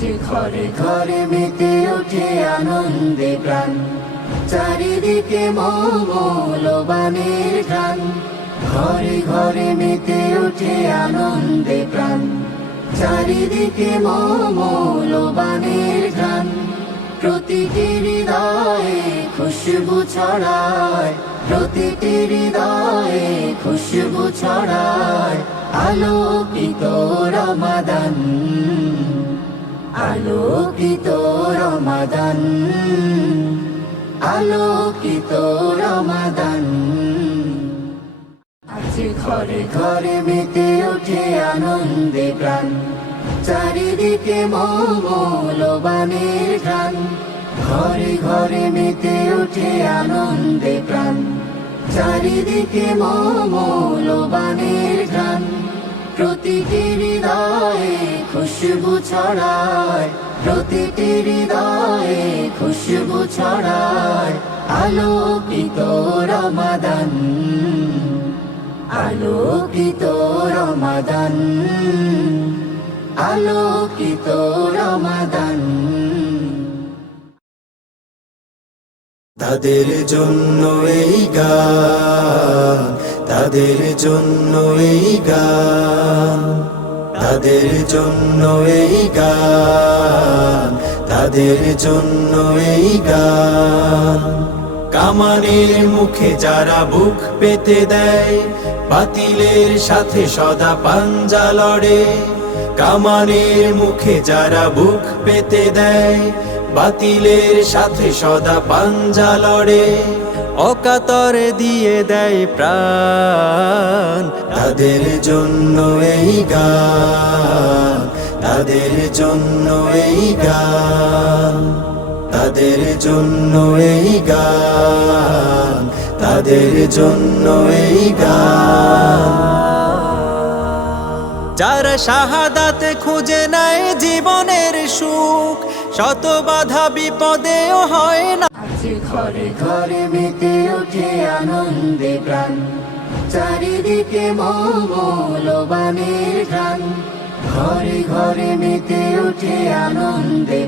আছে ঘরে ঘরে মেতে ওঠে আনন্দে প্রাণ, চারিদিকে মৌলবানের গান। ঘরে ঘরে মেতে ওঠে আনন্দে প্রাণ, চারিদিকে মৌলবানের গান। প্রতিটি হৃদয়ে খুশবু ছড়ায়, প্রতিটি হৃদয়ে খুশবু ছড়ায়। আলোকিত রমাদান, আলোকিত রমাদান, আলোকিত রমাদান। আছে ঘরে ঘরে মেতে ওঠে আনন্দে প্রাণ, চারিদিকে মৌলবানের গান। ঘরে ঘরে মেতে ওঠে আনন্দে প্রাণ, চারিদিকে মৌলবানের গান। প্রতিটি হৃদয়ে খুশবু ছড়ায়, প্রতিটি হৃদয়ে খুশবু ছড়ায়। আলোকিত রমাদান, আলোকিত রমাদান, আলোকিত রমাদান। তাদের জন্য এই গান, তাদের জন্য এই গান, তাদের জন্য এই গান, তাদের জন্য এই গান। কামানের মুখে যারা বুক পেতে দেয়, বাতিলের সাথে সদা পাঞ্জা লড়ে। কামানের মুখে যারা বুক পেতে দেয়, বাতিলের সাথে সদা পাঞ্জা লড়ে। অকাতরে দিয়ে দেয় প্রাণ, তাদের জন্য এই গান, তাদের জন্য এই গান, তাদের জন্য এই গান, তাদের জন্য এই গান। যারা শাহাদাতে খুঁজে নেয় জীবনের সুখ, শত বাধা বিপদেও হয় না। আছে ঘরে ঘরে মেতে ওঠে আনন্দে প্রাণ, চারিদিকে মৌলবানের গান। ঘরে ঘরে মেতে ওঠে আনন্দে